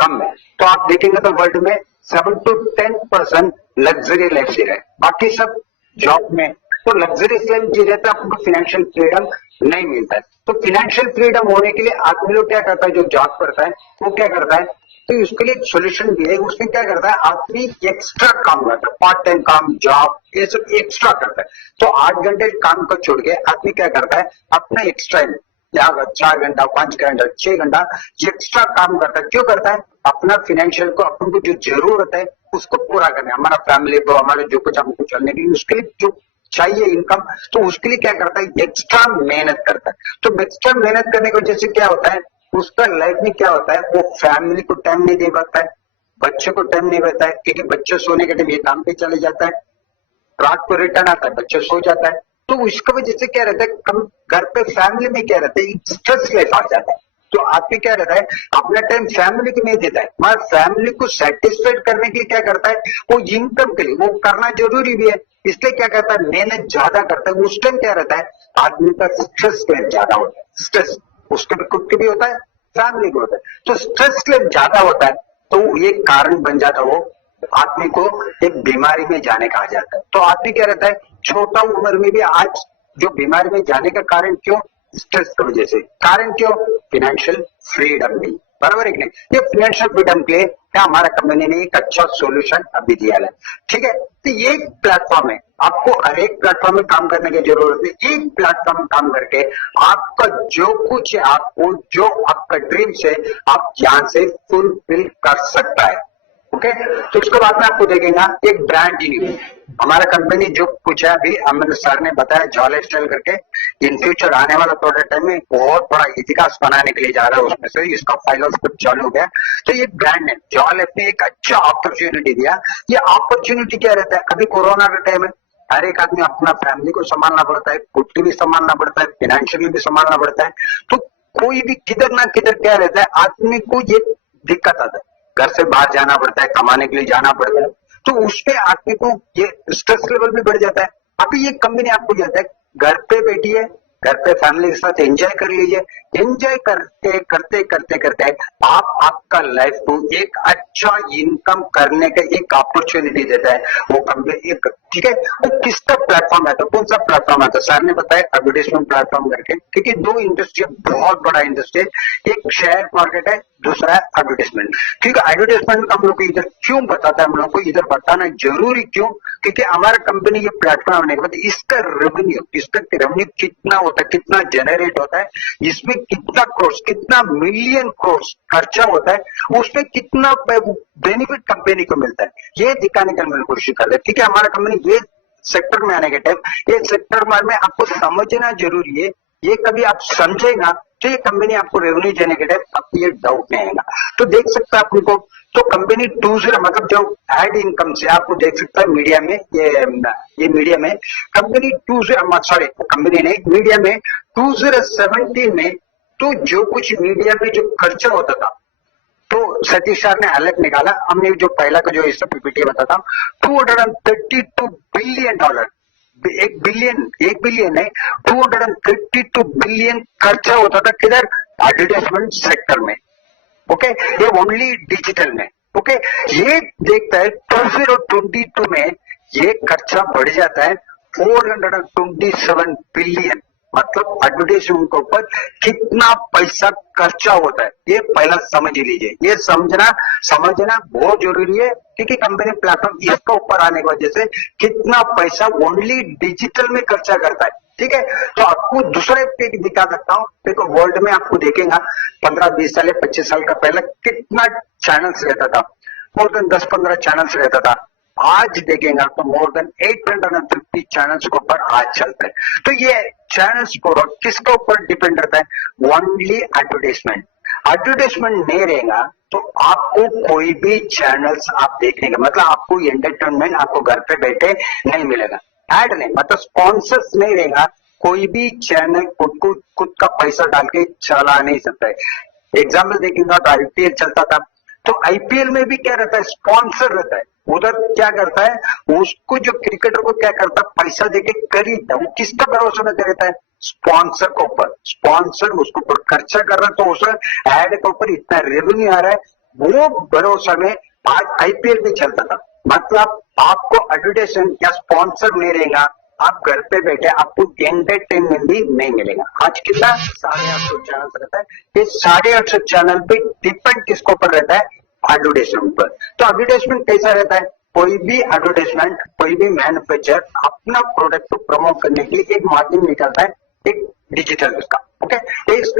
कम है। तो आप देखेंगे तो वर्ल्ड में 7 to 10% लग्जरी लाइफ जी रहे, बाकी सब जॉब में। तो लग्जरी लाइफ जी रहे तो आपको फाइनेंशियल फ्रीडम नहीं मिलता है। तो फाइनेंशियल फ्रीडम होने के लिए आदमी लोग क्या करता है, जो जॉब करता है वो क्या करता है, तो उसके लिए एक सोल्यूशन भी है। उसमें क्या करता है, आदमी एक्स्ट्रा काम करता है, पार्ट टाइम काम, जॉब, ये सब एक्स्ट्रा करता है। तो 8 घंटे काम को छोड़ के आदमी क्या करता है, अपना एक्स्ट्रा या 4 घंटा, 5 घंटा, 6 घंटा एक्स्ट्रा काम करता है। क्यों करता है, अपना फाइनेंशियल को, अपन को जो जरूरत है उसको पूरा करना है, हमारा फैमिली को, हमारे जो कुछ हमको चलने के लिए उसके लिए जो चाहिए इनकम, तो उसके लिए क्या करता है, एक्स्ट्रा मेहनत करता है। तो एक्स्ट्रा मेहनत करने की वजह से क्या होता है, उसका लाइफ में क्या होता है, वो फैमिली को टाइम नहीं दे पाता है, बच्चों को टाइम नहीं देता है, क्योंकि बच्चे सोने के टाइम ये काम पे चले जाता है, रात को रिटर्न आता है, बच्चा सो जाता है। तो उसकी वजह से क्या रहता है, कम घर पे फैमिली में क्या रहता है, स्ट्रेस लाइफ आ जाता है। तो आपके क्या रहता है, अपना टाइम फैमिली को नहीं देता है, मगर फैमिली को सेटिस्फाइड करने के लिए क्या करता है, वो इनकम के लिए वो करना जरूरी भी है, इसलिए क्या करता है, मेहनत ज्यादा करता है। उस टाइम क्या रहता है, आदमी का स्ट्रेस ज्यादा होता है, स्ट्रेस उसके खुद के भी होता है, फैमिली को होता है। तो स्ट्रेस ज्यादा होता है, तो ये कारण बन जाता है वो आदमी को एक बीमारी में जाने का आ जाता है। तो आदमी क्या रहता है, छोटा उम्र में भी आज जो बीमारी में जाने का कारण क्यों, स्ट्रेस की वजह से। कारण क्यों, फाइनेंशियल फ्रीडम नहीं, बराबर है कि नहीं। ये फाइनेंशियल फ्रीडम के लिए क्या हमारा कंपनी ने एक अच्छा सॉल्यूशन अभी दिया है, ठीक है। तो ये प्लेटफॉर्म है, आपको हर एक प्लेटफॉर्म में काम करने की जरूरत है। एक प्लेटफॉर्म में काम करके आपका जो कुछ है, आपको जो आपका ड्रीम्स है, आप यहाँ से फुलफिल कर सकता है। ओके, तो उसके बाद में आपको देखेगा एक ब्रांड न्यू हमारा कंपनी जो कुछ है, अभी अमर सर ने बताया जॉय लाइफस्टाइल करके, इन फ्यूचर आने वाला थोड़े टाइम में बहुत बड़ा इतिहास बनाने के लिए जा रहा है। उसमें से इसका फाइल कुछ चालू हो गया। तो ये ब्रांड ने जॉय लाइफ ने एक अच्छा अपॉर्चुनिटी दिया। ये अपॉर्चुनिटी क्या रहता है, अभी कोरोना का टाइम है, हर एक आदमी अपना फैमिली को संभालना पड़ता है, खुद को भी संभालना पड़ता है, फाइनेंशियली भी संभालना पड़ता है। तो कोई भी किधर ना किधर क्या रहता है, आदमी को ये दिक्कत आता है, घर से बाहर जाना पड़ता है, कमाने के लिए जाना पड़ता है। तो उसपे आदमी को ये स्ट्रेस लेवल भी बढ़ जाता है। अभी ये कंपनी आपको कहता है घर पे बैठिए, घर पे फैमिली के साथ एंजॉय कर लीजिए, एंजॉय करते करते करते करते आप आपका लाइफ को एक अच्छा इनकम करने का एक अपॉर्चुनिटी देता है वो कंपनी, एक ठीक है। वो किसका प्लेटफॉर्म है, तो कौन सा प्लेटफॉर्म है, तो सर ने बताया एडवर्टाइजमेंट प्लेटफॉर्म करके, क्योंकि दो इंडस्ट्री बहुत बड़ा इंडस्ट्री है, एक शेयर मार्केट है, दूसरा है एडवर्टाइजमेंट। ठीक है, एडवर्टाइजमेंट हम लोग को इधर क्यों बताता है, हम लोग को इधर बताना जरूरी क्यों, क्योंकि हमारा कंपनी ये प्लेटफॉर्म होने के बाद इसका रेवेन्यू कितना होता है, कितना जनरेट होता है, इसमें कितना कोर्स, कितना मिलियन कोर्स खर्चा होता है, उसमें कितना बेनिफिट कंपनी को मिलता है, ये दिखाने का हम कोशिश कर रहे हैं। ठीक है, हमारा कंपनी ये सेक्टर में आने के टाइम, ये सेक्टर में आपको समझना जरूरी है। ये कभी आप समझेगा तो ये कंपनी आपको रेवेन्यू देने के टाइम आपको ये डाउट नहीं आएगा। तो देख सकते हैं आपको, तो कंपनी 20 मतलब जो एड इनकम से आपको देख सकता है मीडिया में, ये मीडिया में कंपनी 2017 में, तो जो कुछ मीडिया में जो खर्चा होता था, तो सतीश सर ने अलग निकाला, हमने जो पहला का जो हिस्सा पीपीटी बताता, $232 बिलियन, एक बिलियन है, 232 बिलियन खर्चा होता था किधर, एडवर्टाइजमेंट सेक्टर में। ओके, ये ओनली डिजिटल में। ओके, ये देखता है 2022 में ये खर्चा बढ़ जाता है 427 बिलियन, मतलब एडवर्टाइजमेंट के ऊपर कितना पैसा खर्चा होता है, ये पहला समझ लीजिए। ये समझना बहुत जरूरी है, क्योंकि कंपनी प्लेटफॉर्म इसके ऊपर आने की वजह से कितना पैसा ओनली डिजिटल में खर्चा करता है। ठीक है, तो आपको दूसरे पे दिखा सकता हूँ। देखो, वर्ल्ड में आपको देखेगा 15-20 साल या 25 साल का पहले कितना चैनल्स रहता था, मोर देन 10-15 चैनल्स रहता था। आज देखेगा तो मोर देन 850 चैनल्स के ऊपर आज चलता है। तो ये चैनल्स को किसके ऊपर डिपेंड रहता है, ओनली एडवर्टाइजमेंट। एडवर्टाइजमेंट नहीं रहेगा तो आपको कोई भी चैनल्स आप देखने का मतलब आपको एंटरटेनमेंट आपको घर पे बैठे नहीं मिलेगा। ऐड नहीं मतलब स्पॉन्सर्स नहीं रहेगा, कोई भी चैनल खुद का पैसा डाल के चला नहीं सकता है। एग्जाम्पल देखेंगे तो आईपीएल चलता था, तो आईपीएल में भी क्या रहता है, स्पॉन्सर रहता है। उधर क्या करता है, उसको जो क्रिकेटर को क्या करता है, पैसा देके खरीदता है। वो किसका भरोसा में रहता है, स्पॉन्सर के ऊपर। स्पॉन्सर उसके ऊपर खर्चा कर रहा है, तो उस एड के ऊपर इतना रेवेन्यू आ रहा है, वो भरोसा में आज आईपीएल भी चलता था। मतलब आपको एडवर्टाइजमेंट या स्पॉन्सर नहीं रहेगा, आप घर पे बैठे आपको एंटरटेनमेंट भी नहीं मिलेगा। आज कितना 850 चैनल रहता है, ये 850 चैनल पे डिपेंड किसको पर रहता है, एडवर्टाइजमेंट पर। तो एडवर्टाइजमेंट कैसा रहता है, कोई भी एडवर्टाइजमेंट, कोई भी मैन्युफैक्चर अपना प्रोडक्ट को प्रमोट करने के लिए एक माध्यम निकालता है, एक डिजिटल उसका, ओके,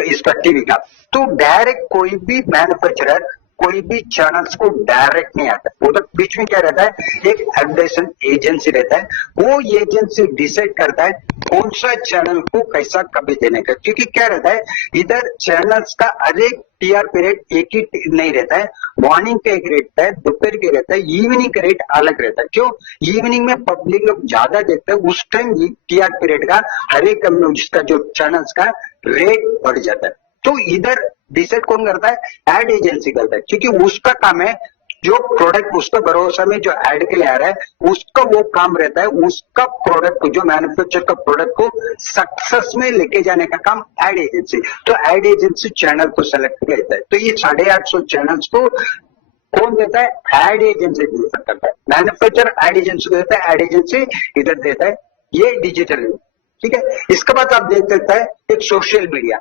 इसका टीवी का। तो डायरेक्ट कोई भी मैन्युफैक्चरर कोई भी चैनल्स को डायरेक्ट नहीं आता, उधर बीच में क्या रहता है, एक एडवर्टाइजमेंट एजेंसी रहता है। वो एजेंसी डिसाइड करता है कौन सा चैनल को कैसा कभी देने का, क्योंकि क्या रहता है, इधर चैनल्स का हर एक टीआरपी रेट एक ही नहीं रहता है। मॉर्निंग का एक रेट है, दोपहर के रहता है, इवनिंग का रेट अलग रहता है। क्यों, इवनिंग में पब्लिक लोग ज्यादा देखते हैं, उस टाइम टीआरपी रेट का हर एक जिसका जो चैनल्स का रेट बढ़ जाता है। तो इधर डिसाइड कौन करता है, एड एजेंसी करता है, क्योंकि उसका काम है जो प्रोडक्ट उसका भरोसा में जो ऐड के लिए आ रहा है उसका वो काम रहता है, उसका प्रोडक्ट को, जो मैन्युफैक्चर का प्रोडक्ट को सक्सेस में लेके जाने का काम एड एजेंसी। तो एड एजेंसी चैनल को सेलेक्ट करता है। तो ये 850 चैनल्स को कौन देता है, एड एजेंसी करता है। मैन्युफैक्चर एड एजेंसी देता है, एड एजेंसी इधर देता है, ये डिजिटल। ठीक है, इसके बाद आप देख सकते हैं एक सोशल मीडिया।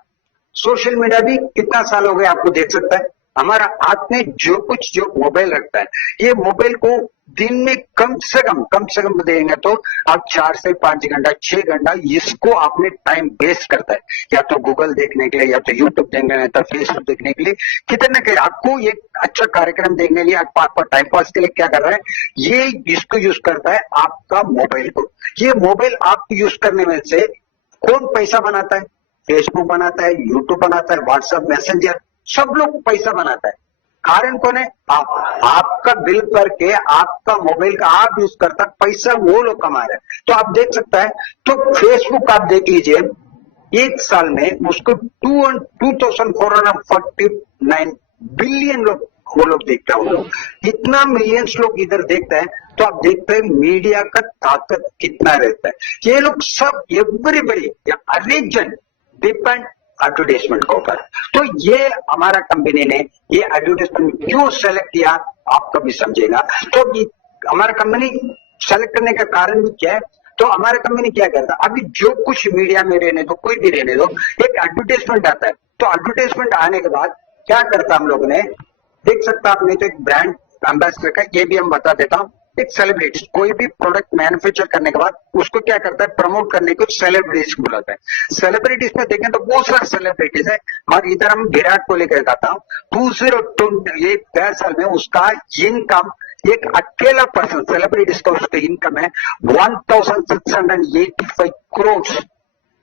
सोशल मीडिया भी कितना साल हो गए आपको देख सकता है, हमारा हाथ में जो कुछ जो मोबाइल रखता है, ये मोबाइल को दिन में कम से कम देंगे तो आप 4 से 5 घंटा 6 घंटा इसको आपने टाइम वेस्ट करता है, या तो गूगल देखने के लिए, या तो यूट्यूब देखने के लिए, या फेसबुक देखने के लिए। कितने के आपको एक अच्छा कार्यक्रम देखने के लिए आपका टाइम पास के लिए क्या कर रहा है, ये इसको यूज करता है आपका मोबाइल को। ये मोबाइल आप यूज करने में से कौन पैसा बनाता है, फेसबुक बनाता है, यूट्यूब बनाता है, व्हाट्सएप मैसेंजर, सब लोग पैसा बनाता है। कारण कौन है, आपका बिल करके आपका मोबाइल का आप यूज करता है, पैसा वो लोग कमा रहे हैं। तो आप देख सकता है, तो फेसबुक आप देख लीजिए, एक साल में उसको 2449 बिलियन लोग वो लोग देखता है। इतना मिलियंस लोग इधर देखता है, तो आप देखते हैं मीडिया का ताकत कितना रहता है। ये लोग सब एवरीबडी या हर एक जन डिपेंड एडवर्टाइजमेंट के ऊपर। तो ये हमारा कंपनी ने ये एडवर्टाइजमेंट क्यों सेलेक्ट किया, आप कभी समझेगा। तो हमारा कंपनी सेलेक्ट करने का कारण भी क्या है, तो हमारा कंपनी क्या करता है, अभी जो कुछ मीडिया में रहने दो, कोई भी रहने दो, एक एडवर्टाइजमेंट आता है। तो एडवर्टाइजमेंट आने के बाद क्या करता हम लोग ने, देख सकता आपने, तो एक ब्रांड एम्बेसडर का, ये भी हम बता देता हूँ, एक सेलिब्रिटी कोई भी प्रोडक्ट मैन्युफैक्चर करने के बाद उसको क्या करता है, प्रमोट करने को सेलिब्रिटीज बुलाता है। सेलिब्रिटीज में देखें तो बहुत सारे सेलिब्रिटीज है, और इधर हम विराट कोहली का कहता हूँ, 20 साल में उसका इनकम, एक अकेला पर्सन सेलिब्रिटीज का उसका इनकम है 1685 करोड़।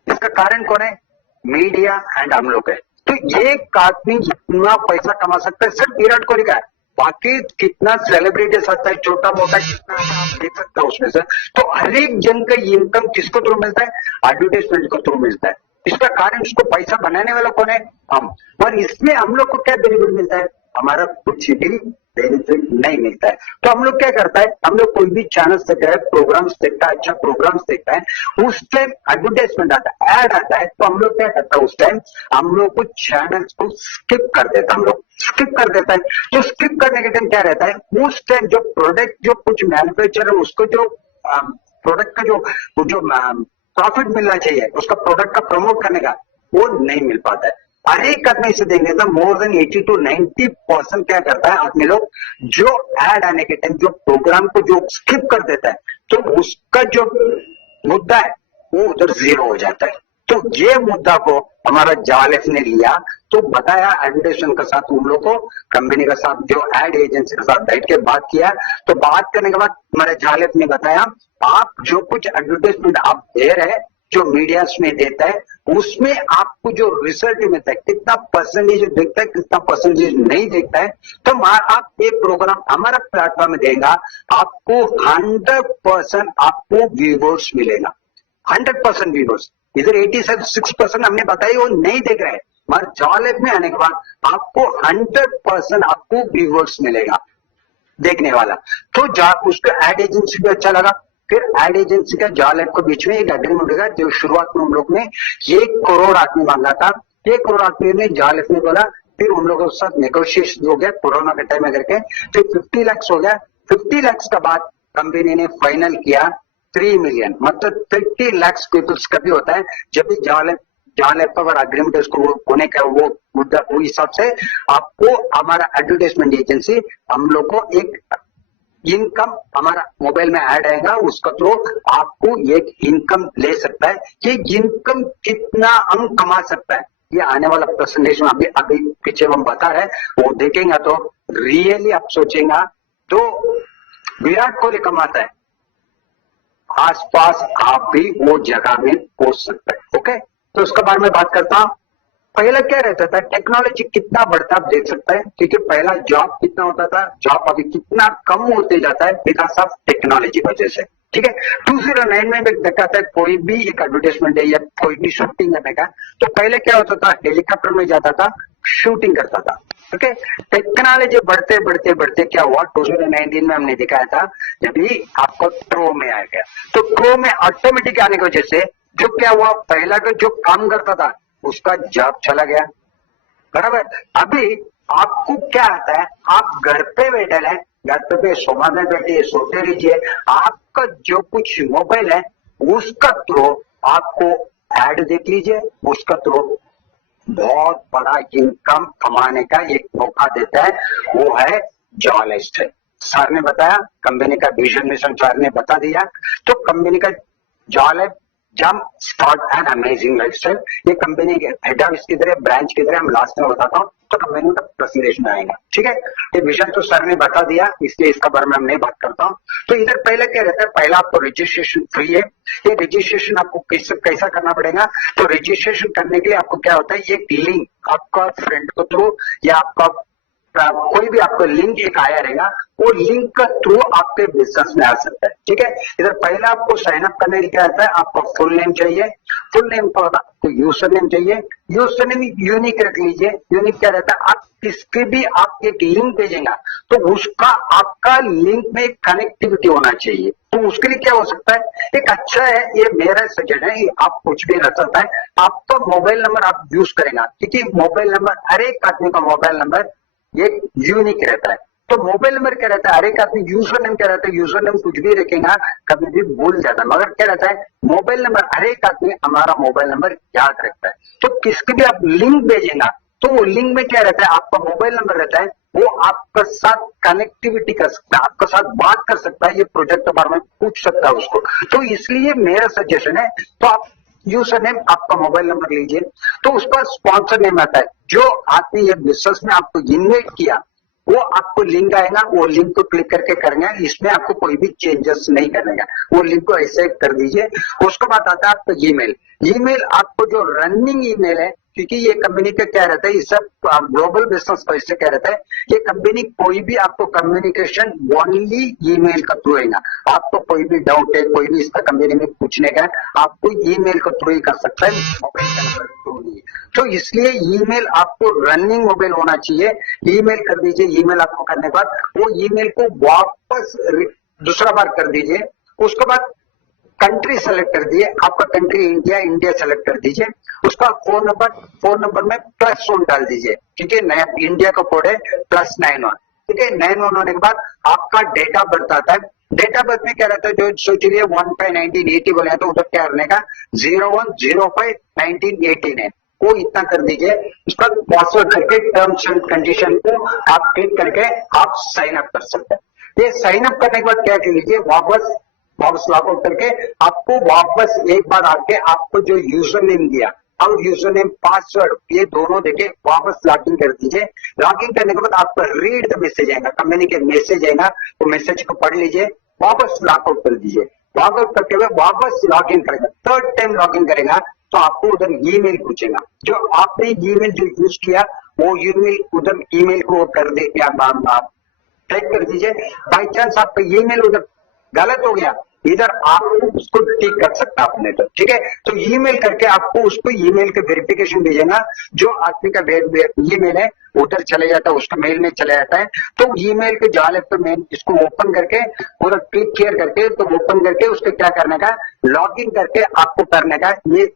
इसका कारण कौन है, मीडिया एंड हम लोग है। तो ये आदमी इतना पैसा कमा सकता है सिर्फ विराट कोहली का है, बाकी कितना सेलिब्रिटीज आता है, छोटा मोटा कितना आप देख सकता है उसमें से। तो हर एक जन का इनकम किसको थ्रू मिलता है, एडवर्टाइजमेंट को थ्रू मिलता है। इसका कारण, इसको पैसा बनाने वाला कौन है, हम। और इसमें हम लोग को क्या बेनिफिट मिलता है, हमारा कुछ भी बेनिफिट नहीं मिलता है। तो हम लोग क्या करता है, हम लोग कोई भी चैनल देखता है, प्रोग्राम्स देखता है, अच्छा प्रोग्राम्स देखता है, उस टाइम एडवर्टाइजमेंट आता है, ऐड आता है, तो हम लोग क्या करता है, उस टाइम हम लोग को चैनल्स को स्किप कर देता है, हम लोग स्किप कर देता है। तो स्किप करने के टाइम क्या रहता है, उस टाइम जो प्रोडक्ट जो कुछ मैन्युफैक्चर है उसको जो प्रोडक्ट का जो प्रॉफिट मिलना चाहिए, उसका प्रोडक्ट का प्रमोट करने का, वो नहीं मिल पाता है। हर एक आदमी से देंगे तो मोर देन 80 to 90% क्या करता है, आदमी लोग जो ऐड आने के टाइम जो प्रोग्राम को जो स्किप कर देता है, तो उसका जो मुद्दा है वो उधर जीरो हो जाता है। तो ये मुद्दा को हमारा जालेफ ने लिया, तो बताया एडवर्टाइजमेंट के साथ, उन लोग को कंपनी के साथ जो एड एजेंसी के साथ बैठ के बात किया। तो बात करने के बाद हमारे जालेफ ने बताया, आप जो कुछ एडवर्टाइजमेंट आप दे रहे हैं, जो मीडिया में देता है, उसमें आपको जो रिजल्ट मिलता है, कितना परसेंटेज देखता है, कितना परसेंटेज नहीं देखता है, तो आप एक प्रोग्राम हमारा प्लेटफॉर्म में देगा, आपको 100% आपको व्यूवर्स मिलेगा, 100% व्यूवर्स। इधर 86% हमने बताया वो नहीं देख रहे हैं, मगर जालेफ में आने के बाद आपको 100% आपको व्यूवर्स मिलेगा देखने वाला। तो उसका एड एजेंसी भी अच्छा लगा। फिर एड एजेंसी का जालेफ के बीच में एक एग्रीमेंट होगा, जो शुरुआत में हम लोग ने 1 करोड़ आदमी मांगा था। 1 करोड़ आदमी ने जालेफ ने बोला फिर उन लोगों के साथ नेगोशिएशन हो गया कोरोना के टाइम में करके, फिर 50 लाख हो गया। 50 लाख का बाद कंपनी ने फाइनल किया 3 मिलियन, मतलब 50 लाख पीपल्स का भी होता है जब भी जहां लेफ्ट अग्रीमेंट उसको होने का वो मुद्दा, वो हिसाब से आपको हमारा एडवर्टाइजमेंट एजेंसी हम लोग को एक इनकम हमारा मोबाइल में ऐड आएगा, उसका थ्रू आपको एक इनकम ले सकता है कि इनकम कितना हम कमा सकता है। ये आने वाला प्रेजेंटेशन अभी अभी पीछे हम बता रहे हैं, वो देखेंगे तो रियली आप सोचेंगे तो विराट कोहली कमाता है, आसपास आप भी वो जगह में पहुंच सकते हैं। ओके, तो उसके बारे में बात करता हूं। पहला क्या रहता था, टेक्नोलॉजी कितना बढ़ता आप देख सकते हैं, क्योंकि पहला जॉब कितना होता था, जॉब अभी कितना कम होते जाता है बिकॉज ऑफ टेक्नोलॉजी वजह से। ठीक है, 2009 में देखा था कोई भी एक एडवर्टाइजमेंट है या कोई भी शूटिंग करने का, तो पहले क्या होता था, हेलीकॉप्टर में जाता था, शूटिंग करता था। ओके, टेक्नोलॉजी बढ़ते बढ़ते बढ़ते क्या हुआ, 2019 में हमने दिखाया था जब भी आपको प्रो में आ गया, तो प्रो में ऑटोमेटिक आने की वजह से जो क्या हुआ, पहला का जो काम करता था उसका जॉब चला गया, बराबर। अभी आपको क्या आता है, आप घर पे बैठे हैं, घर पे सोफा में बैठे सोते रहिए, आपका जो कुछ मोबाइल है उसका थ्रू आपको ऐड देख लीजिए, उसका थ्रू बहुत बड़ा इनकम कमाने का एक मौका देता है, वो है जॉलेस्ट। सर ने बताया, कंपनी का विजन मिशन सर ने बता दिया, तो कंपनी का जॉल jump start and amazing lifestyle, ये कंपनी के हेड ऑफिस की तरह, ब्रांच की तरह, हम लास्ट में बताता हूँ तो कंपनी का प्रेजेंटेशन आएगा। ठीक है, ये विजन तो सर ने बता दिया, इसलिए इसका बारे में हम नहीं बात करता हूँ। तो इधर पहले क्या रहता है, पहला आपको रजिस्ट्रेशन फ्री है। ये रजिस्ट्रेशन आपको कैसा करना पड़ेगा, तो रजिस्ट्रेशन करने के लिए आपको क्या होता है, एक लिंक आपका फ्रेंड को थ्रू या आपका कोई भी आपको लिंक एक आया रहेगा, वो लिंक का थ्रू आपके बिजनेस में आ सकता है। ठीक है, इधर पहला आपको साइन अप करने के लिए आता है, आपका फुल नेम चाहिए, फुल नेम पर आपको यूजर नेम चाहिए, यूजर नेम यूनिक रख लीजिए। यूनिक क्या रहता है, आप किसके भी आप एक लिंक भेजेंगे तो उसका आपका लिंक में कनेक्टिविटी होना चाहिए। तो उसके लिए क्या हो सकता है, एक अच्छा है, ये मेरा सजेशन है, आप कुछ भी रख सकता है, आपका मोबाइल नंबर आप यूज करेंगे, क्योंकि मोबाइल नंबर हर एक आदमी का मोबाइल नंबर एक यूनिक रहता है। तो मोबाइल नंबर क्या रहता है, हर एक आदमी यूजर नेम क्या रहता है, यूजर नेम कुछ भी रखेगा कभी भी भूल जाता है, मगर क्या रहता है, मोबाइल नंबर हर एक आदमी हमारा मोबाइल नंबर याद रखता है। तो किसके भी आप लिंक भेजेगा तो वो लिंक में क्या रहता है, आपका मोबाइल नंबर रहता है, वो आपके साथ कनेक्टिविटी कर सकता है, आपके साथ बात कर सकता है, ये प्रोजेक्ट के बारे में पूछ सकता है उसको। तो इसलिए मेरा सजेशन है, तो आप यूजर नेम आपका मोबाइल नंबर लीजिए, तो उसका स्पॉन्सर नेम आता है, जो आपने ये बिजनेस में आपको इन्वाइट किया वो आपको लिंक आएगा, वो लिंक को क्लिक करके करेंगे, इसमें आपको कोई भी चेंजेस नहीं करने का, वो लिंक को ऐसे कर दीजिए। उसके बाद आता है आपका ईमेल। ईमेल आपको जो रनिंग ईमेल है, क्योंकि ये कंपनी का क्या रहता है, ये सब ग्लोबल बिजनेस का इससे क्या रहता है, ये कंपनी कोई भी आपको कम्युनिकेशन ओनली ईमेल का थ्रू है ना, आपको कोई भी डाउट है, कोई भी इसका कंपनी में पूछने का, आपको ईमेल का थ्रू ही कर सकता है, मोबाइल का नंबर थ्रू नहीं। तो इसलिए ईमेल आपको रनिंग मोबाइल होना चाहिए। ईमेल कर दीजिए, ईमेल आपको करने के बाद वो ईमेल को वापस दूसरा बार कर दीजिए। उसके बाद कंट्री सेलेक्ट कर दिए, आपका कंट्री इंडिया, इंडिया सेलेक्ट कर दीजिए। उसका फोन नंबर में +1 डाल दीजिए, क्योंकि नया इंडिया का कोड है +91। ठीक है, 91 होने के बाद आपका डेट ऑफ बर्थ आता है। डेट ऑफ बर्थ में क्या रहता है, जो सोच रही है 1/1980 बोले तो उधर क्या करने का, 01/05/1989 वो इतना कर दीजिए। उसका पासवर्ड करके टर्म्स एंड कंडीशन को आप क्लिक करके आप साइन अप कर सकते हैं। ये साइन अप करने के बाद क्या कर लीजिए, वापस लॉग आउट करके आपको वापस एक बार आके आपको जो यूजर नेम दिया और यूजर नेम पासवर्ड ये दोनों देके वापस लॉग इन कर दीजिए। लॉग इन करने के बाद आपको रीड द मैसेज आएगा, कंपनी के मैसेज आएगा, तो मैसेज को पढ़ लीजिए, वापस लॉग आउट कर दीजिए। लॉग आउट करते हुए वापस लॉग इन करेगा, 3rd टाइम लॉग इन करेगा तो आपको उधर ईमेल पूछेगा, जो आपने ईमेल जो यूज किया वो ईमेल उधर ईमेल को कर दे, आप टाइप कर दीजिए। बाई चांस आपका ईमेल उधर गलत हो गया, इधर आप उसको ठीक कर सकते हैं आपने, तो ठीक है। तो ईमेल करके आपको उसको ईमेल के वेरिफिकेशन भेजना, जो आदमी का ईमेल है उधर चले जाता है, उसका मेल में चला जाता है। तो ईमेल के जाले पे मेल इसको ओपन करके पूरा क्लिक क्लियर करके, तो ओपन करके उसको क्या करने का, लॉग इन करके आपको करने का, ये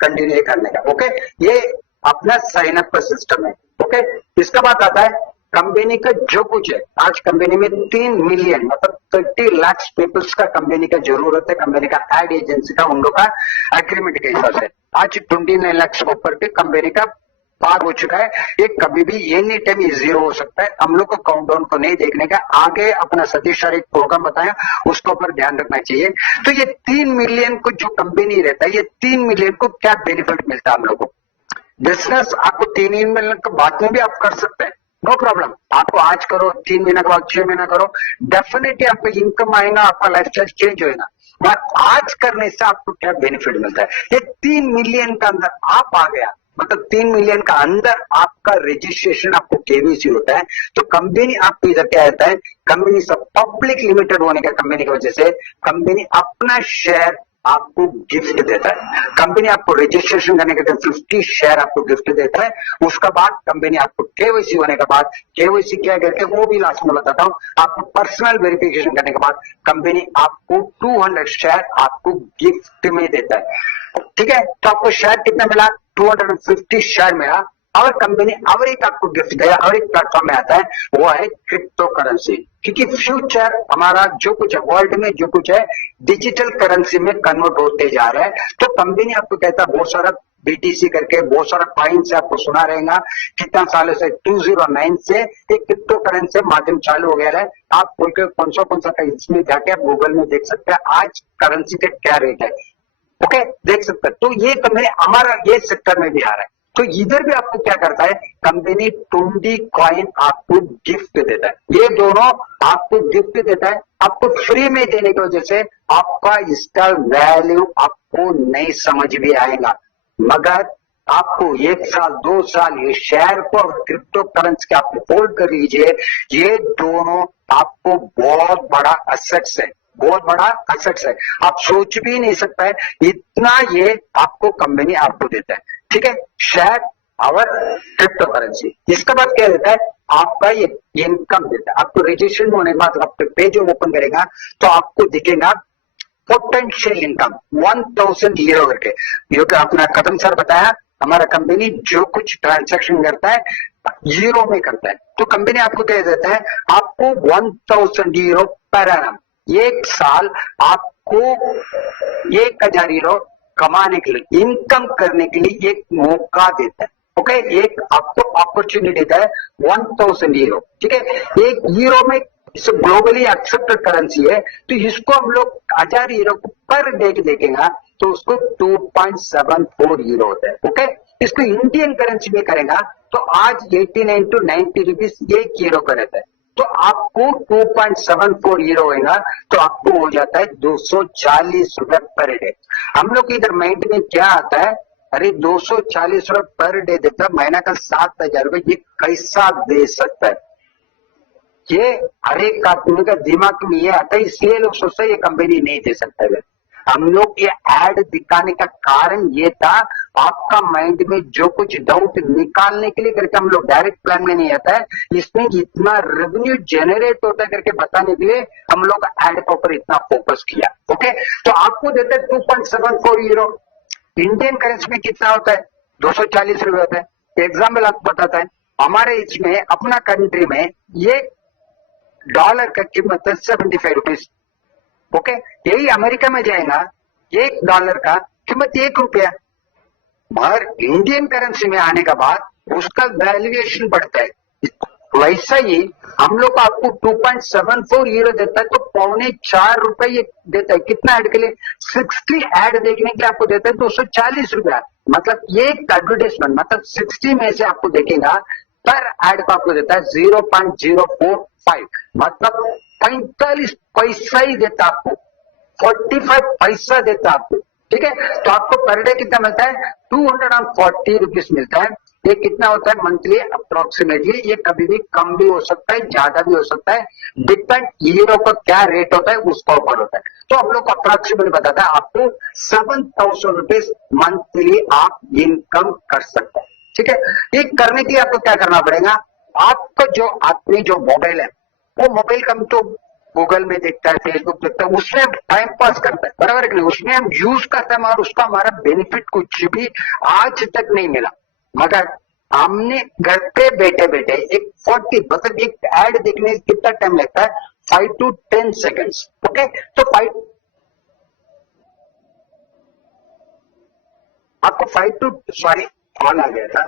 कंटिन्यू करने का। ओके, ये अपना साइन अप का सिस्टम है। ओके, इसका बात आता है कंपनी का जो कुछ है। आज कंपनी में 3 मिलियन मतलब 30 लाख पीपल्स का कंपनी का जरूरत है, कंपनी का एड एजेंसी का उन लोग का एग्रीमेंट के हिसाब से। आज 29 लाख के ऊपर के कंपनी का पार हो चुका है। ये कभी भी एनी टाइम जीरो हो सकता है। हम लोग को काउंटडाउन को नहीं देखने का, आगे अपना सतीश सर एक प्रोग्राम बताया उसके ऊपर ध्यान रखना चाहिए। तो ये 3 मिलियन को जो कंपनी रहता है, ये 3 मिलियन को क्या बेनिफिट मिलता है हम लोग को? बिजनेस आपको 3 मिलियन के बाद में भी आप कर सकते हैं, नो प्रॉब्लम। आपको आज करो, 3 महीना के बाद 6 महीना करो, डेफिनेटली आपका इनकम आएगा, आपका लाइफस्टाइल चेंज होगा। बट आज करने से आपको क्या बेनिफिट मिलता है? ये 3 मिलियन का अंदर आप आ गया, मतलब 3 मिलियन का अंदर आपका रजिस्ट्रेशन, आपको केवीसी होता है। तो कंपनी आपको इधर क्या रहता है, कंपनी सब पब्लिक लिमिटेड होने का कंपनी की वजह से कंपनी अपना शेयर आपको गिफ्ट देता है। कंपनी आपको रजिस्ट्रेशन करने के 50 शेयर आपको गिफ्ट देता है। उसका बाद कंपनी आपको केवाईसी होने के बाद, केवाईसी क्या करके वो भी लास्ट में बताता हूं, आपको पर्सनल वेरिफिकेशन करने के बाद कंपनी आपको 200 शेयर आपको गिफ्ट में देता है। ठीक है, तो आपको शेयर कितना मिला? 250 शेयर मिला। और कंपनी और एक आपको गिफ्ट दिया, और एक प्लेटफॉर्म में आता है, वो है क्रिप्टो करेंसी। क्योंकि फ्यूचर हमारा जो कुछ है, वर्ल्ड में जो कुछ है, डिजिटल करेंसी में कन्वर्ट होते जा रहा है। तो कंपनी आपको कहता है बहुत सारा बीटीसी करके, बहुत सारा कॉइन से आपको सुना रहेगा कितना सालों से, 2009 से एक क्रिप्टो करेंसी माध्यम चालू हो गया है। आप बोल के कौन सा का इसमें जाके आप गूगल में देख सकते हैं आज करेंसी का क्या रेट है। ओके, देख सकते हैं। तो ये कंपनी हमारा ये सेक्टर में भी आ रहा है। तो इधर भी आपको क्या करता है, कंपनी 20 कॉइन आपको गिफ्ट देता है। ये दोनों आपको गिफ्ट देता है, आपको फ्री में देने की वजह से आपका इसका वैल्यू आपको नहीं समझ भी आएगा। मगर आपको 1 साल 2 साल ये शेयर को क्रिप्टो करेंसी के आप होल्ड कर लीजिए, ये दोनों आपको बहुत बड़ा असेट्स है, बहुत बड़ा असेट्स है। आप सोच भी नहीं सकता है इतना ये आपको कंपनी आपको देता है। ठीक है, शेयर और क्रिप्टो करेंसी। इसके बाद क्या देता है, आपका ये इनकम देता है। आपको रजिस्ट्रेशन होने के बाद आप पेज ओपन करेगा तो आपको दिखेगा पोटेंशियल इनकम 1000 यूरो करके। क्योंकि अपना कदम सर बताया, हमारा कंपनी जो कुछ ट्रांजैक्शन करता है यूरो में करता है। तो कंपनी आपको क्या देता है, आपको 1000 यूरो पर एनम, एक साल आपको 1000 यूरो कमाने के लिए, इनकम करने के लिए एक मौका देता है। ओके, एक आपको अपॉर्चुनिटी देता है 1000 यूरो। ठीक है, एक यूरो में ग्लोबली एक्सेप्टेड करेंसी है, तो इसको हम लोग 1000 यूरो को पर डे देखेंगे तो उसको 2.74 यूरो होता है। ओके, इसको इंडियन करेंसी में करेगा तो आज 89 to 90 रुपीज 1 यूरो का रहता है। तो आपको 2.74 यूरो होगा तो आपको हो जाता है 240 रुपए पर डे। हम लोग इधर माइंड में क्या आता है, अरे 240 रुपए पर डे देता है, महीना का 7000 रुपए, ये कैसा दे सकता है? ये हर एक आदमी का दिमाग में ये आता है, इसलिए लोग सोचते हैं ये कंपनी नहीं दे सकता है। हम लोग ये एड दिखाने का कारण ये था, आपका माइंड में जो कुछ डाउट निकालने के लिए करके हम लोग डायरेक्ट प्लान में नहीं आता है, इसमें इतना रेवेन्यू जनरेट होता है करके बताने के लिए हम लोग एड के ऊपर इतना फोकस किया। ओके, तो आपको देते हैं 2.74 यूरो। इंडियन करेंसी में कितना होता है? 240 रुपए होता है। एग्जाम्पल आपको बताता है, हमारे इसमें अपना कंट्री में ये डॉलर का कीमत है 75 रुपीज। ओके, यही अमेरिका में जाएगा $1 का कीमत ₹1। मगर इंडियन करेंसी में आने के बाद उसका वैल्यूएशन बढ़ता है। वैसा ही हम लोग आपको 2.74 यूरो देता है तो 3.25 रुपए ये देता है। कितना ऐड के लिए? 60 ऐड देखने के लिए आपको देता है 240 रुपया। मतलब ये एडवर्टाइजमेंट, मतलब 60 में से आपको देखेगा पर ऐड को आपको देता है 0.045, मतलब 45 पैसा ही देता आपको, 45 पैसा देता आपको। ठीक है, तो आपको पर डे कितना मिलता है? 240 रुपीज मिलता है। ये कितना होता है मंथली अप्रोक्सीमेटली? ये कभी भी कम भी हो सकता है, ज्यादा भी हो सकता है, डिपेंड यूरो का क्या रेट होता है उसका ऊपर होता है। तो हम लोग अप्रोक्सीमेटली बताता है आपको 7000 रुपीज मंथली आप इनकम कर सकते हैं। ठीक है, ये करने के लिए आपको क्या करना पड़ेगा, आपका जो अपनी जो मोबाइल है वो मोबाइल का हम तो गूगल में देखता है, फेसबुक देखता है, उसमें हम टाइम पास करता है, बराबर है कि नहीं? उसमें हम यूज करते हैं और उसका हमारा बेनिफिट कुछ भी आज तक नहीं मिला। मगर हमने घर पे बैठे बैठे एक 40 मतलब एक एड देखने में कितना टाइम लगता है, 5 to 10 सेकेंड्स। ओके, तो आपको 5 to सॉरी ऑन आ गया था,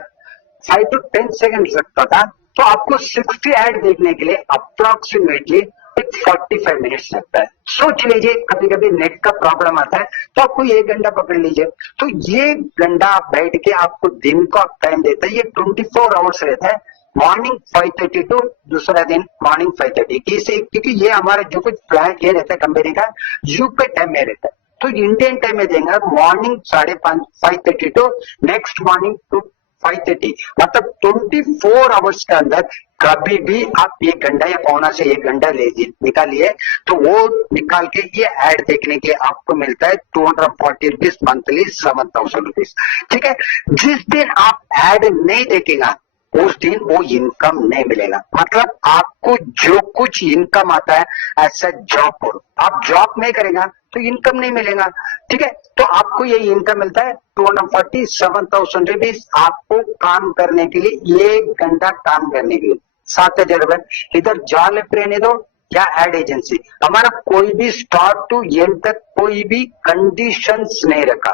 5 to 10 सेकेंड लगता था, तो आपको 60 एड देखने के लिए अप्रोक्सीमेटली 45 मिनट्स लगता है। सोच लीजिए कभी कभी नेट का प्रॉब्लम आता है तो आपको 1 घंटा पकड़ लीजिए, तो ये घंटा बैठ के आपको दिन का टाइम देता है, ये 24 आवर्स रहता है, मॉर्निंग 5:30 टू दूसरा दिन मॉर्निंग 5:30 क्योंकि ये हमारा जो कुछ प्लान ये रहता है कंपनी का यूके टाइम में रहता है, तो इंडियन टाइम में देंगे morning 5:30 to next morning to 5:30, मतलब 24 आवर्स के अंदर कभी भी आप 1 घंटा या पौना से 1 घंटा ले निकालिए, तो वो निकाल के ये ऐड देखने के आपको मिलता है 240 रुपीज मंथली, 7,000 रुपीज। ठीक है, जिस दिन आप ऐड नहीं देखेगा उस दिन वो इनकम नहीं मिलेगा, मतलब आपको जो कुछ इनकम आता है ऐसा जॉब करो, आप जॉब नहीं करेगा तो इनकम नहीं मिलेगा। ठीक है, तो आपको ये इनकम मिलता है 247,000 रुपीज आपको काम करने के लिए, 1 घंटा काम करने के लिए 7,000 रुपए। इधर जॉब लेफ्ट रहने दो या एड एजेंसी, हमारा कोई भी स्टार्ट टू एंड तक कोई भी कंडीशंस नहीं रखा,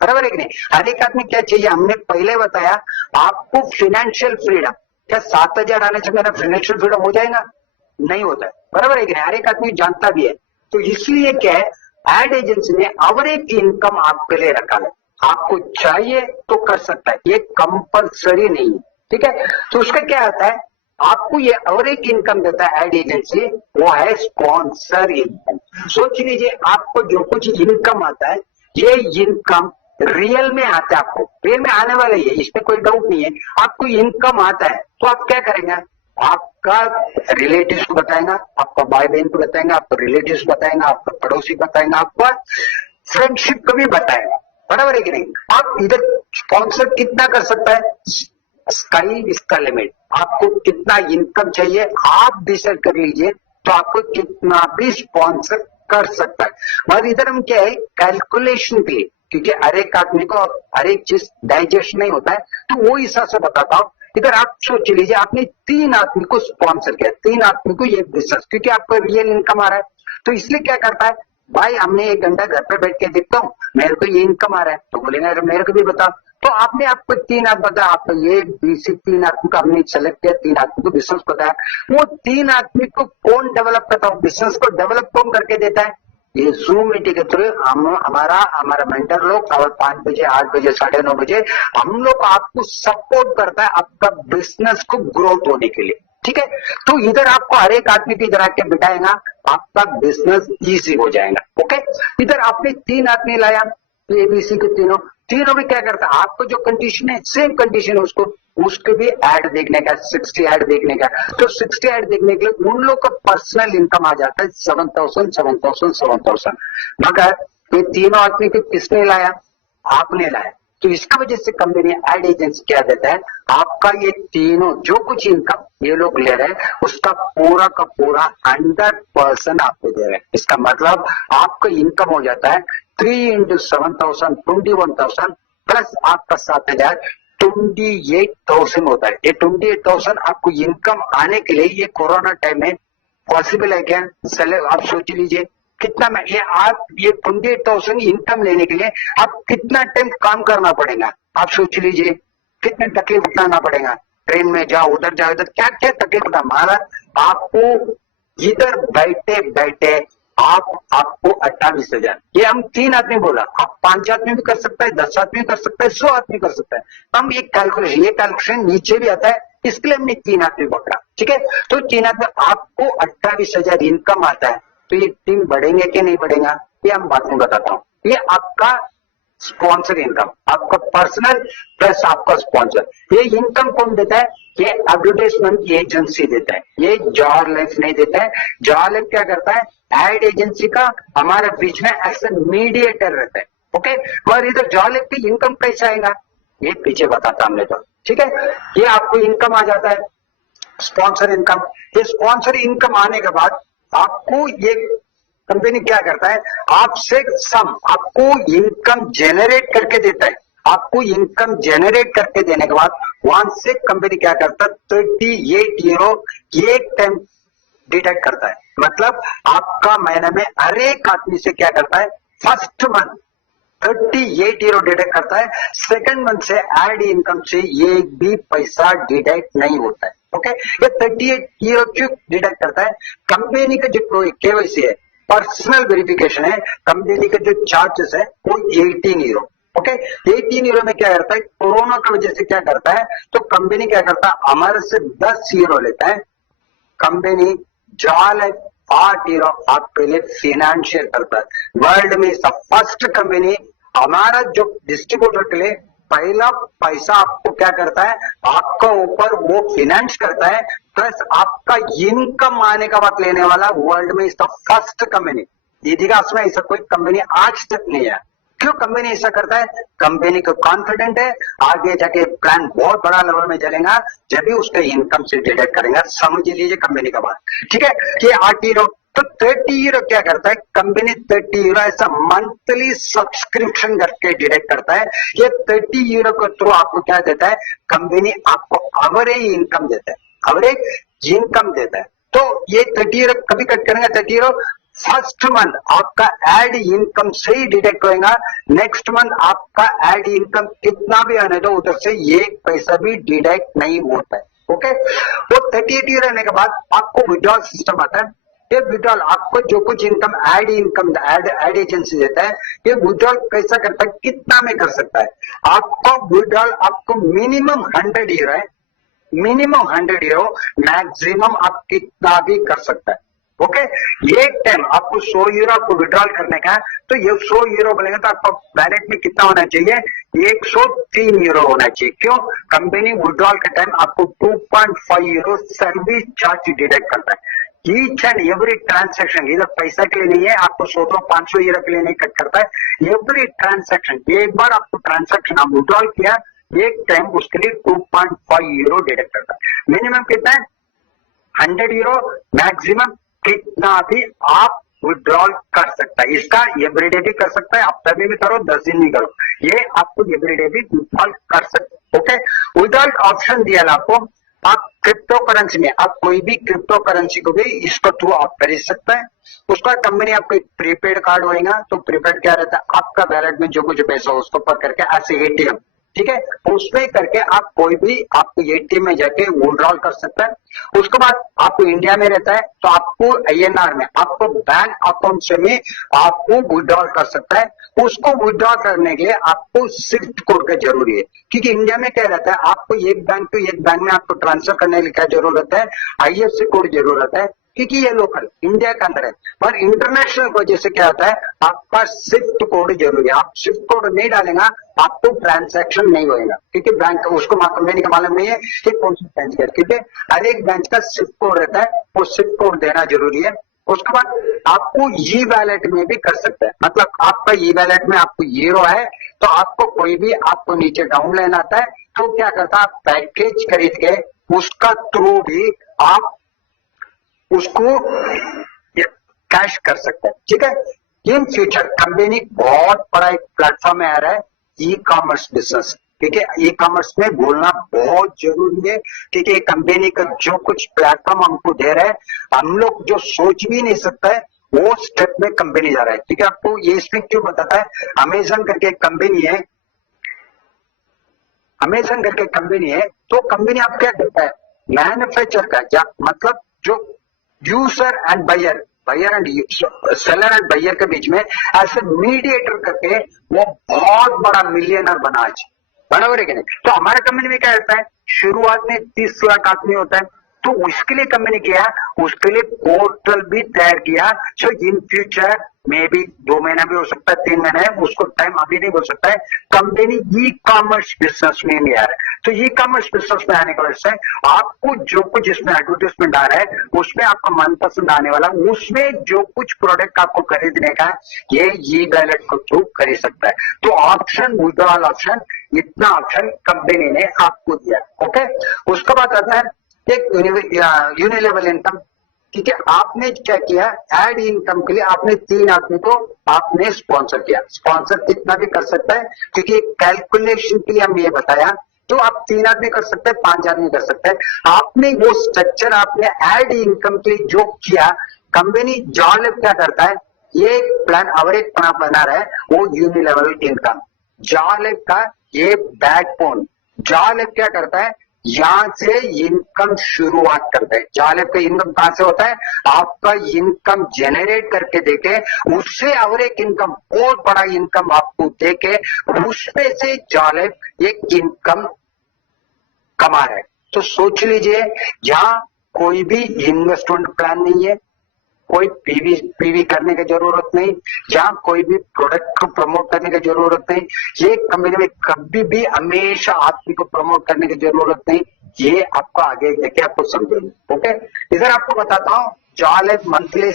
बराबर है कि नहीं। हर एक आदमी क्या चाहिए, हमने पहले बताया आपको फिनेंशियल फ्रीडम, क्या 7,000 आने से मेरा फाइनेंशियल फ्रीडम हो जाएगा? नहीं होता है, बराबर है कि नहीं, हर एक आदमी जानता भी है। तो इसलिए क्या है, एड एजेंसी ने एवरेज इनकम आपके लिए रखा है, आपको चाहिए तो कर सकता है, ये कंपल्सरी नहीं है। ठीक है, तो उसका क्या आता है, आपको ये एवरेज इनकम देता है एड एजेंसी, वो है स्पॉन्सर इनकम। सोच लीजिए आपको जो कुछ इनकम आता है, ये इनकम रियल में आता है, आपको रियल में आने वाला ही है, इसमें कोई डाउट नहीं है। आपको इनकम आता है तो आप क्या करेंगे, आपका रिलेटिव्स को बताएंगे, आपका भाई बहन को बताएंगे, आपका रिलेटिव्स बताएंगे, आपका पड़ोसी बताएंगे, आपका फ्रेंडशिप को भी बताएंगे, बराबर है कि नहीं। आप इधर स्पॉन्सर कितना कर सकता है, स्काई इसका लिमिट, आपको कितना इनकम चाहिए आप डिसाइड कर लीजिए, तो आपको कितना भी स्पॉन्सर कर सकता है। मगर इधर हम क्या है, कैलकुलेशन के लिए, क्योंकि हर एक आदमी को हर एक चीज डाइजेस्ट नहीं होता है, तो वो हिसाब से बताता हूं। इधर आप सोच लीजिए आपने 3 आदमी को स्पॉन्सर किया, 3 आदमी को ये बिजनेस, क्योंकि आपका रियल इनकम आ रहा है, तो इसलिए क्या करता है, भाई हमने 1 घंटा घर पे बैठ के देखता हूँ, मेरे को ये इनकम आ रहा है, तो बोलेंगे मेरे को भी बता, तो आपने आपको 3 आदमी बताया, आपको ये बीसी 3 आदमी को हमने सेलेक्ट किया, 3 आदमी को बिजनेस बताया, वो 3 आदमी को कौन डेवलप करता है, बिजनेस को डेवलप कौन करके देता है, ये जूम मीटिंग के थ्रू हमारा मेंटर लोग और 5 बजे 8 बजे 9:30 बजे हम लोग आपको सपोर्ट करता है आपका बिजनेस को ग्रोथ होने के लिए। ठीक है, तो इधर आपको हर एक आदमी की इधर आके बिठाएगा, आपका बिजनेस इजी हो जाएगा। ओके, इधर आपने 3 आदमी लाया, एबीसी के तीनों भी क्या करता है, आपको जो कंडीशन है सेम कंडीशन है, उसके भी ऐड देखने का, 60 ऐड देखने का, तो 60 ऐड देखने के लिए उन लोग का पर्सनल इनकम आ जाता है 7,000। मगर ये तीनों आदमी को किसने लाया, आपने लाया, तो इसका वजह से कंपनी एड एजेंसी क्या देता है, आपका ये तीनों जो कुछ इनकम ये लोग ले रहे हैं उसका पूरा का पूरा 100% आपको दे रहे हैं। इसका मतलब आपका इनकम हो जाता है 3 into 7,000 21,000 प्लस आपका 7,000 28,000 होता है। ये 28,000 आपको इनकम आने के लिए ये कोरोना टाइम में पॉसिबल है क्या, आप सोच लीजिए कितना में ये आप ये 28,000 इनकम लेने के लिए आप कितना टाइम काम करना पड़ेगा, आप सोच लीजिए कितने तकलीफ उठाना पड़ेगा, ट्रेन में जाओ उधर जाओ इधर क्या क्या तकलीफ उठा, महाराज आपको इधर बैठे बैठे आपको 28,000, ये हम 3 आदमी बोला, आप 5 आदमी भी कर सकता है, 10 आदमी कर सकता है, 100 आदमी कर सकता है। हम ये कैलकुलेशन नीचे भी आता है, इसके लिए हमने 3 आदमी पकड़ा। ठीक है, तो 3 आदमी आपको 28,000 इनकम आता है, तो ये टीम बढ़ेंगे कि नहीं बढ़ेगा, ये हम बाद में बताता हूँ। ये आपका स्पॉन्सर इनकम, आपका पर्सनल प्लस आपका स्पॉन्सर, ये इनकम कौन देता है, ये एडवर्टाइजमेंट एजेंसी देता है, ये जवाहर लाइफ नहीं देता है। जवाहर लाइफ क्या करता है, एड एजेंसी का हमारे बीच में एज ए मीडिएटर रहता है। ओके, और इधर जवाहर लाइफ की इनकम कैसे आएगा, ये पीछे बताता हमने तो। ठीक है, ये आपको इनकम आ जाता है स्पॉन्सर इनकम। ये स्पॉन्सर इनकम आने के बाद आपको ये कंपनी क्या करता है, आपसे सम आपको इनकम जेनरेट करके देता है, आपको इनकम जनरेट करके देने के बाद वहां से कंपनी क्या करता है, 38 यूरो एक टाइम डिडक्ट करता है। मतलब आपका महीने में हर एक आदमी से क्या करता है, फर्स्ट मंथ 38 यूरो डिडक्ट करता है, सेकंड मंथ से एड इनकम से एक भी पैसा डिडक्ट नहीं होता है। ओके, ये 38 यूरो क्यों डिडक्ट करता है, कंपनी का जो केवाईसी है, पर्सनल वेरिफिकेशन है, कंपनी के जो चार्जेस है वो 18 यूरो। ओके, 18 यूरो में क्या करता है, कोरोना की वजह से क्या करता है, तो कंपनी क्या करता है, हमारे से 10 यूरो लेता है कंपनी, जाल 8 यूरो आपके लिए फिनेंशियल करता है। वर्ल्ड में फर्स्ट कंपनी हमारा जो डिस्ट्रीब्यूटर के लिए पहला पैसा आपको क्या करता है, आपका ऊपर वो फिनेंस करता है, प्लस आपका इनकम आने का बात लेने वाला वर्ल्ड में इसका फर्स्ट कंपनी। इतिहास में ऐसा कोई कंपनी आज तक नहीं है। क्यों कंपनी ऐसा करता है, कंपनी को कॉन्फिडेंट है आगे जाके प्लान बहुत बड़ा लेवल में चलेगा जब भी उसके इनकम से डिडक्ट करेगा। समझ लीजिए कंपनी का बात, ठीक है। ये 8 यूरो, तो 30 यूरो क्या करता है कंपनी, 30 यूरो ऐसा मंथली सब्सक्रिप्शन करके डिडक्ट करता है। ये 30 यूरो के थ्रू आपको क्या देता है, कंपनी आपको एवरेज इनकम देता है, एवरेज इनकम देता है। तो ये 30 यूरो कभी कट करेंगे, 30 यूरो फर्स्ट मंथ आपका एड इनकम से ही डिडक्ट होगा। नेक्स्ट मंथ आपका एड इनकम कितना भी आने दो उधर से एक पैसा भी डिडक्ट नहीं होता है। ओके, वो 38 ईयर रहने के बाद आपको विड्रॉल सिस्टम आता है। ये विड्रॉल आपको जो कुछ इनकम एड एजेंसी देता है, ये विड्रॉल कैसा करता है, कितना में कर सकता है। आपको विड्रॉल आपको मिनिमम 100 यूरो है, मिनिमम 100 यूरो, मैक्सिमम आप कितना भी कर सकता है। ओके, एक टाइम आपको 100 यूरो आपको विड्रॉल करने का है, तो ये 100 यूरो बोलेंगे तो आपको बैलेट में कितना होना चाहिए, 103 यूरो होना चाहिए। क्यों, कंपनी विड्रॉल के टाइम आपको 2.5 यूरो सर्विस चार्ज डिडक्ट करता है। ईच एंड एवरी ट्रांसेक्शन, इधर पैसा के लिए नहीं है, आपको 100-500 यूरो के लिए नहीं कट करता है। एवरी ट्रांसेक्शन, एक बार आपको ट्रांसेक्शन आप विड्रॉल किया एक टाइम, उसके लिए 2.5 यूरो डिडक्ट करता है। मिनिमम कितना है, 100 यूरो, मैक्सिमम कितना भी आप विड्रॉल कर सकता है। इसका एवरीडे भी कर सकता है, हफ्ता में भी करो, 10 दिन भी करो, ये आपको एवरीडे भी विड्रॉल कर सकते हैं। ओके, विड्रॉल ऑप्शन दिया आपको, आप क्रिप्टो करेंसी में आप कोई भी क्रिप्टो करेंसी को भी इसको थ्रू आप खरीद सकते हैं। उसका कंपनी आपको एक प्रीपेड कार्ड होएगा, तो प्रीपेड क्या रहता है, आपका वैलेट में जो कुछ पैसा हो उसको पर करके ऐसे एटीएम, ठीक है, उसमें करके आप कोई भी आपको एटीएम में जाके विड्रॉल कर सकता है। उसके बाद आपको इंडिया में रहता है तो आपको INR में आपको बैंक अकाउंट से में आपको विड्रॉल कर सकता है। उसको विड्रॉल करने के लिए आपको स्विफ्ट कोड का जरूरी है, क्योंकि इंडिया में क्या रहता है, आपको एक बैंक टू एक बैंक में आपको ट्रांसफर करने के लिए क्या जरूरत है, IFSC कोड जरूरत है, क्योंकि ये लोकल इंडिया के अंदर है। पर इंटरनेशनल वजह से क्या होता है, आपका स्विफ्ट कोड जरूरी है। आप स्विफ्ट कोड नहीं डालेगा आपको ट्रांजैक्शन नहीं होगा, क्योंकि बैंक उसको कंपनी का मालूम नहीं है कि कौन सी बैंक है, क्योंकि हर एक बैंक का स्विफ्ट कोड रहता है, वो स्विफ्ट कोड देना जरूरी है। उसके बाद आपको ई वैलेट में भी कर सकते हैं, मतलब आपका ई वैलेट में आपको यूरो है तो आपको कोई भी आपको नीचे डाउन लाइन आता है तो क्या करता है, आप पैकेज खरीद के उसका थ्रू भी आप उसको कैश कर सकते हैं, ठीक है। इन फ्यूचर कंपनी बहुत बड़ा एक प्लेटफॉर्म में आ रहा है, ई कॉमर्स बिजनेस, ठीक है। ई कॉमर्स में बोलना बहुत जरूरी है, क्योंकि कंपनी का जो कुछ प्लेटफॉर्म हमको दे रहा है, हम लोग जो सोच भी नहीं सकता है वो स्टेप में कंपनी जा रहा है, ठीक है। आपको ये इसमें क्यों बताता है, अमेजन करके एक कंपनी है, अमेजन करके कंपनी है, तो कंपनी आप क्या करता है, मैन्युफैक्चर का क्या मतलब, जो user and buyer, buyer and seller and buyer के बीच में ऐसे मीडिएटर करके वो बहुत बड़ा मिलियनर बना आज, बराबर है कि नहीं। तो हमारे कंपनी में क्या रहता है, शुरुआत में 30 लाख आदमी होता है, तो उसके लिए कंपनी किया, उसके लिए पोर्टल भी तैयार किया। सो इन फ्यूचर में भी 2 महीना भी हो सकता है, 3 महीना है, उसको टाइम अभी नहीं हो सकता है। कंपनी ई कॉमर्स बिजनेस में भी आ रहा है, तो ई कॉमर्स बिजनेस में आने की वजह से आपको जो कुछ इसमें एडवर्टाइजमेंट आ रहा है उसमें आपका मनपसंद आने वाला, उसमें जो कुछ प्रोडक्ट आपको खरीदने का ये ई वैलेट को थ्रू खरीद सकता है। तो ऑप्शन, विड्रॉल ऑप्शन, इतना ऑप्शन कंपनी ने आपको दिया। ओके, उसके बाद आता है एक यूनिलेवल इनकम। क्योंकि आपने क्या किया, एड इनकम के लिए आपने 3 आदमी को आपने स्पॉन्सर किया। स्पॉन्सर कितना भी कर सकता है, क्योंकि कैलकुलेशन के लिए हम ये बताया, तो आप 3 आदमी कर सकते हैं, 5 आदमी कर सकते हैं। आपने वो स्ट्रक्चर आपने एड इनकम के लिए जो किया, कंपनी जॉब क्या करता है, ये प्लान अवरेज बना रहा है, वो यूनिलेवल इनकम जॉब का ये बैकबोन। जॉब क्या करता है, यहां से इनकम शुरुआत करते हैं। जॉब का इनकम कहां से होता है, आपका इनकम जनरेट करके देके उससे एवरेज इनकम, बहुत बड़ा इनकम आपको देके उसमें से जॉब एक इनकम कमा रहे। तो सोच लीजिए, यहां कोई भी इन्वेस्टमेंट प्लान नहीं है, कोई पीवी करने की जरूरत नहीं, जहां कोई भी प्रोडक्ट को प्रमोट करने की जरूरत नहीं, ये कंपनी में कभी भी हमेशा आदमी को प्रमोट करने की जरूरत नहीं। ये आपको आगे देखे आपको समझेंगे। ओके, इधर आपको बताता हूँ job monthly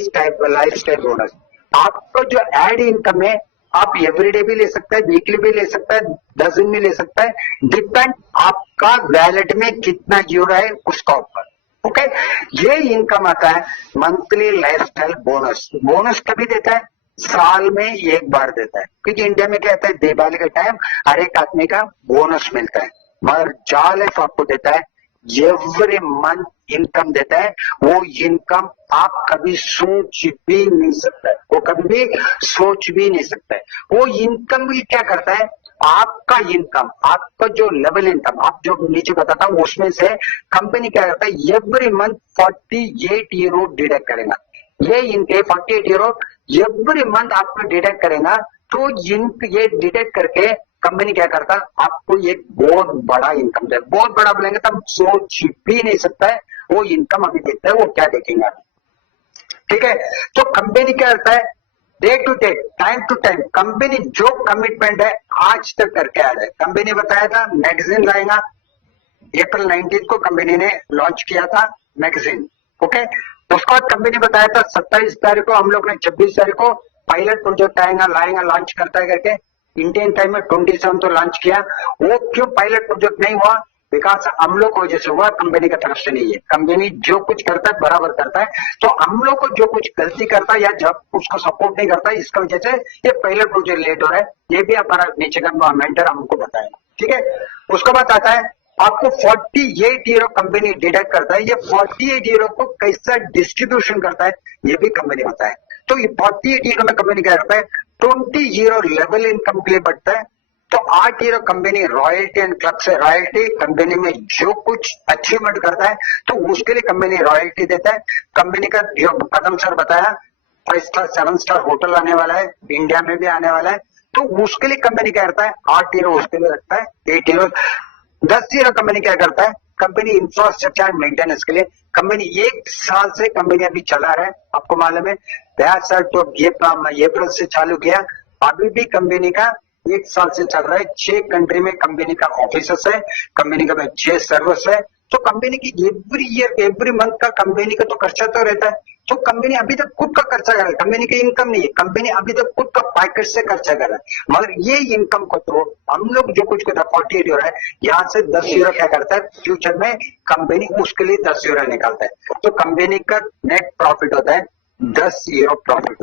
life style bonus. आपको जो एड इनकम है, आप एवरीडे भी ले सकते हैं, वीकली भी ले सकता है, 10 दिन भी ले सकता है, डिपेंड आपका वैलेट में कितना जीरो है उसका ऊपर। ओके, ये इनकम आता है मंथली लाइफस्टाइल बोनस। बोनस कभी देता है, साल में एक बार देता है, क्योंकि इंडिया में क्या होता है, दिवाली के टाइम हर एक आदमी का बोनस मिलता है, मगर जॉब आपको देता है एवरी मंथ इनकम देता है। वो इनकम आप कभी सोच भी नहीं सकते, वो कभी भी सोच भी नहीं सकते। वो इनकम भी क्या करता है, आपका इनकम, आपका जो लेवल इनकम आप जो नीचे बताता हूं, उसमें से कंपनी क्या करता है, एवरी मंथ 48 यूरो डिडक्ट करेगा। ये इनके 48 यूरो एवरी मंथ आपको डिडक्ट करेगा। तो ये डिडक्ट करके कंपनी क्या करता है, आपको एक बहुत बड़ा इनकम दे। बहुत बड़ा बोलेंगे तो हम सोच भी नहीं सकता है वो इनकम अभी देता है, वो क्या देखेंगे। ठीक है, तो कंपनी क्या करता है, day to day, time to time, company जो कमिटमेंट है आज तक करके आ रहा है। कंपनी बताया था मैगजीन लाएगा, अप्रैल 19 को कंपनी ने लॉन्च किया था मैगजीन। ओके, उसके बाद कंपनी बताया था 27 तारीख को, हम लोग ने 26 तारीख को पायलट प्रोजेक्ट आएगा, लाएगा, लॉन्च करता है करके इंडियन टाइम में 27 तो लॉन्च किया। वो क्यों पायलट प्रोजेक्ट नहीं हुआ, विकास हम लोग को वजह से हुआ, कंपनी की तरफ से नहीं है। कंपनी जो कुछ करता है बराबर करता है, तो हम लोग को जो कुछ गलती करता है या जब उसको सपोर्ट नहीं करता है, इसका वजह से ये पायलट प्रोजेक्ट लेट हो रहा है। ये भी हमारा नीचे का मेंटर हमको बताएगा। ठीक है, उसके बाद आता है आपको 48 यूरो कंपनी डिडक्ट करता है। ये 48 यूरो को कैसा डिस्ट्रीब्यूशन करता है, ये भी कंपनी होता है। तो ये 48 यूरो में कंपनी क्या करता है, 20 यूरो लेवल इनकम के लिए बढ़ता है। तो 8 euro company royalty and club से, रॉयल्टी कंपनी में जो कुछ अचीवमेंट करता है तो उसके लिए कंपनी रॉयल्टी देता है। कंपनी का जो कदम सर बताया, 5 स्टार 7 स्टार होटल आने वाला है, इंडिया में भी आने वाला है, तो उसके लिए कंपनी क्या करता है, 8 यूरो उसके लिए रखता है, 8 यूरो। 10 यूरो कंपनी क्या करता है, कंपनी इंफ्रास्ट्रक्चर मेंटेनेंस के लिए। कंपनी 1 साल से कंपनी अभी चला रहा है, आपको मालूम है, सर तो ये अप्रैल से चालू किया, अभी भी कंपनी का 1 साल से चल रहा है। 6 कंट्री में कंपनी का ऑफिस है, कंपनी का 6 सर्विस है। तो कंपनी की एवरी ईयर एवरी मंथ का कंपनी का तो खर्चा तो रहता है। तो कंपनी अभी तक खुद का खर्चा कर रहा है, कंपनी की इनकम नहीं है, कंपनी अभी तक खुद का पैकेट से खर्चा कर रहा है। मगर ये इनकम को तो हम लोग जो कुछ करता है 48 यूरो है, यहाँ से 10 यूरो क्या करता है, फ्यूचर में कंपनी उसके लिए 10 यूरो निकालता है। तो कंपनी का नेट प्रॉफिट होता है 10 यूरो प्रॉफिट।